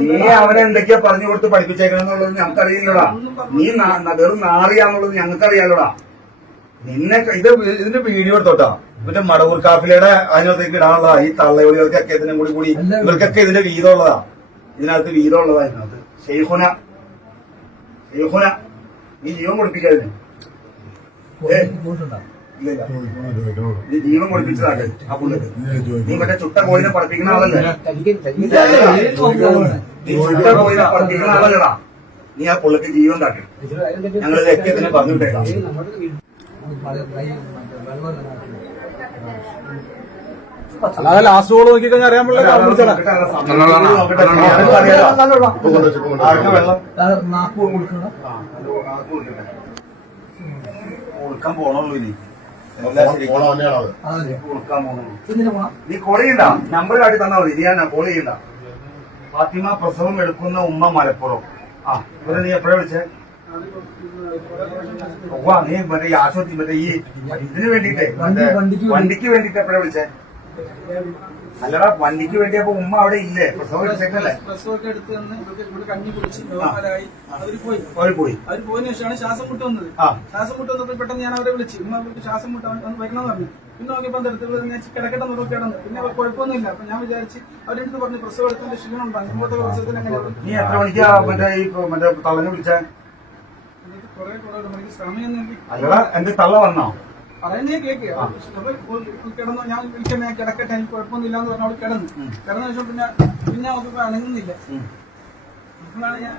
നീ അവനെ എന്തൊക്കെയാ പറഞ്ഞു കൊടുത്ത് പഠിപ്പിച്ചേക്കണെന്നുള്ളത് ഞങ്ങൾക്കറിയില്ലടാ. നീ വെറും നാറിയാന്നുള്ളത് ഞങ്ങൾക്കറിയാലോടാ. നിന്നെ ഇത് ഇതിന്റെ വീഡിയോ എടുത്തോട്ടാ. ഇവന്റെ മടവൂർ കാഫിലയുടെ അതിനകത്തേക്ക് ഇടാനുള്ളതാ ഈ തള്ളയോളികൾക്കൊക്കെ ഇതിനും കൂടി കൂടി ഇവർക്കൊക്കെ ഇതിന്റെ വീതമുള്ളതാ. ഇതിനകത്ത് വീതമുള്ളതാ ഇതിനകത്ത്. ഷെയ്ഖുന ഷെയ്ഖുന നീ ജീവൻ കൊടുപ്പിക്കാതിന് ഏ നീ ജീവൻ കൊടുപ്പിച്ചതാട്ടെ ആ പുള്ളിക്ക് നീ മറ്റേ ചുട്ട പഠിപ്പിക്കുന്ന ആളല്ലേ നീ ചുട്ട കോഴിനെ പഠിപ്പിക്കുന്ന ആളല്ലടാ നീ ആ പുള്ളിക്ക് ജീവൻ കാട്ടണം ഞങ്ങൾ ലക്ഷ്യത്തിന് പറഞ്ഞിട്ടേക്കാം അല്ലാതെ ലാസ്റ്റ് ഗോൾ നോക്കി കഴിഞ്ഞാൽ അറിയാൻ പറ്റില്ല കൊടുക്കാൻ പോണുള്ളൂ ഇനി നീ കോൾ ചെയ്യണ്ട. നമ്പർ കാട്ടി തന്നാ മതി. ഞാൻ കോൾ ചെയ്യണ്ട. ഫാത്തിമ പ്രസവം എടുക്കുന്ന ഉമ്മ മലപ്പുറം. ആ ഇവിടെ നീ എപ്പോഴാ വിളിച്ചേ? ഓ നീ മറ്റേ ഈ ആശുപത്രി മറ്റേ ഈ ഇതിന് വേണ്ടിട്ടേ വണ്ടിക്ക് വണ്ടിക്ക് വേണ്ടിട്ട് എപ്പോഴാ വിളിച്ചേ? അല്ലടാ വണ്ടിക്ക് വേണ്ടി അപ്പൊ ഉമ്മ അവിടെ ഇല്ലേ? പ്രസവം എടുത്തേക്കല്ലേ? പ്രസവമൊക്കെ എടുത്ത് തന്ന് ഇവിടെ കഞ്ഞി കുടിച്ച് നോർമലായി അവർ പോയി. അവർ പോയി. അവർ പോയതിനു ശേഷമാണ് ശ്വാസം മുട്ട് വന്നത്. ആ. ശ്വാസം മുട്ട് വന്നപ്പോൾ പെട്ടെന്ന് ഞാൻ അവരെ വിളിച്ചു. ഉമ്മ അവർക്ക് ശ്വാസം മുട്ട് ഒന്ന് വരണമെന്ന് പറഞ്ഞു. പിന്നെ നോക്കിയപ്പോൾ അടുത്തുള്ള ഞാൻ കിടക്കട്ടെ നോക്കി കിടന്നു പിന്നെ അവർ കുഴപ്പമൊന്നുമില്ല. അപ്പൊ ഞാൻ വിചാരിച്ച് അവരെടുത്ത് പറഞ്ഞു പ്രസവം എടുത്തതിന്റെ ക്ഷീണം ഉണ്ടാകും. ഇങ്ങോട്ട് പ്രസവത്തിന് നീ എത്ര മണിക്കാ മറ്റേ ഈ മറ്റേ തള്ളനെ വിളിച്ചാൽ കുറെ കുറെ മണിക്ക് സമയം നോക്കി അല്ലടാ എന്റെ തള്ള വന്നോ? പറയുന്നേ കേക്ക് കിടന്നു ഞാൻ വിളിക്കാൻ ഞാൻ കിടക്കട്ടെ എനിക്ക് കുഴപ്പമൊന്നുമില്ല എന്ന് പറഞ്ഞു അവൾ കിടന്നു കിടന്ന ശേഷം പിന്നെ പിന്നെ അവർക്ക് അണങ്ങുന്നില്ല ഉം. അപ്പോഴാണ് ഞാൻ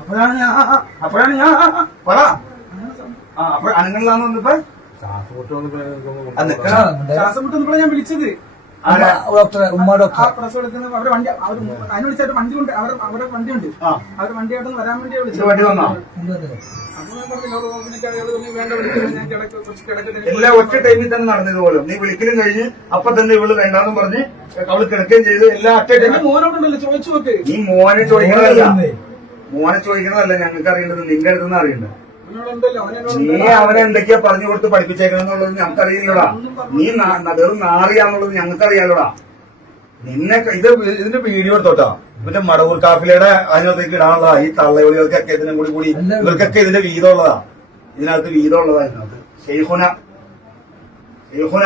അപ്പോഴാണ് ഞാൻ അപ്പോഴാണ് ഞാൻ ആ, ആ, പറ ആ അപ്പൊ അനങ്ങളിലാന്ന് വന്നപ്പോ ആ, നിക്കണ. ശ്വാസം മുട്ട് വന്നപ്പോഴാണ് ഞാൻ വിളിച്ചത്? ഡോക്ടറെ ഉമ്മ ആ ഡോക്ടർ പ്രസവം എടുക്കുന്ന അവരുടെ വണ്ടി അവർ അതിന് വിളിച്ചായിട്ട് വണ്ടി ഉണ്ട് അവർ അവരുടെ വണ്ടിയുണ്ട് ആ അവർ വണ്ടിയായിട്ട് വരാൻ വേണ്ടി വിളിച്ചു വണ്ടി വന്നോ അപ്പൊ ഞാൻ പറഞ്ഞു "ലോഡ് ഓപ്പണിക്ക് വേണ്ട എല്ലാം ഒറ്റ ടൈമിൽ തന്നെ നടന്നത് പോലെ നീ വിളിക്കലും കഴിഞ്ഞ് അപ്പൊ തന്നെ ഇവൾ വേണ്ടാന്ന് പറഞ്ഞ് അവൾ കിടക്കുകയും ചെയ്ത് എല്ലാം ഒറ്റ ടൈമിൽ മോനോടുണ്ടല്ലോ ചോദിച്ചു നോക്ക് നീ മോനെ ചോദിക്കണതല്ല മോനെ ചോദിക്കണതല്ല ഞങ്ങൾക്ക് അറിയേണ്ടത് നിന്റെ അടുത്തുനിന്ന് അറിയേണ്ടത് നീ അവനെ എന്തൊക്കെയാ പറഞ്ഞു കൊടുത്ത് പഠിപ്പിച്ചേക്കണെന്നുള്ളത് ഞങ്ങൾക്കറിയില്ലടാ. നീ വെറും നാറിയാന്നുള്ളത് ഞങ്ങൾക്കറിയാലോടാ. നിന്നെ ഇത് ഇതിന്റെ വീഡിയോ എടുത്തോട്ടാ. ഇവന്റെ മടവൂർ കാഫിലയുടെ അതിനകത്തേക്ക് ഇടാനുള്ളതാ ഈ തള്ളയോളികൾക്കൊക്കെ ഇതിനും കൂടി കൂടി ഇവർക്കൊക്കെ ഇതിന്റെ വീതമുള്ളതാ. ഇതിനകത്ത് വീതമുള്ളതാ ഇതിനകത്ത്. ഷെയ്ഹുന ഷെയ്ഹുന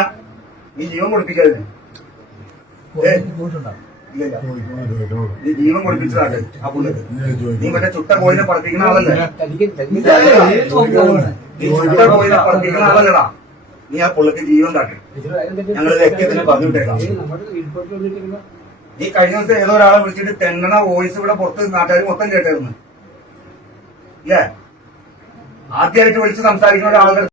നീ ജീവൻ കൊടുപ്പിക്കാതിന് നീ ജീവൻ കൊടുപ്പിച്ചതാണ് ആ പുള്ളിക്ക്. നീ മറ്റേ ചുട്ട കോയിനെ പഠിപ്പിക്കുന്ന ആളല്ലേ? നീ ചുട്ട കോയിനെ പഠിപ്പിക്കുന്ന ആളല്ലടാ. നീ ആ പുള്ളിക്ക് ജീവൻ കാട്ടി. ഞങ്ങൾ ലക്ഷ്യത്തിന് പറഞ്ഞിട്ടേക്കാം നീ കഴിഞ്ഞ ദിവസം ഏതോ ഒരാളെ വിളിച്ചിട്ട് തെന്നണ വോയിസ് ഇവിടെ പുറത്ത് നാട്ടുകാർ മൊത്തം കേട്ടായിരുന്നു ഇല്ലേ? ആദ്യമായിട്ട് വിളിച്ച് സംസാരിക്കുന്ന ഒരാളുടെ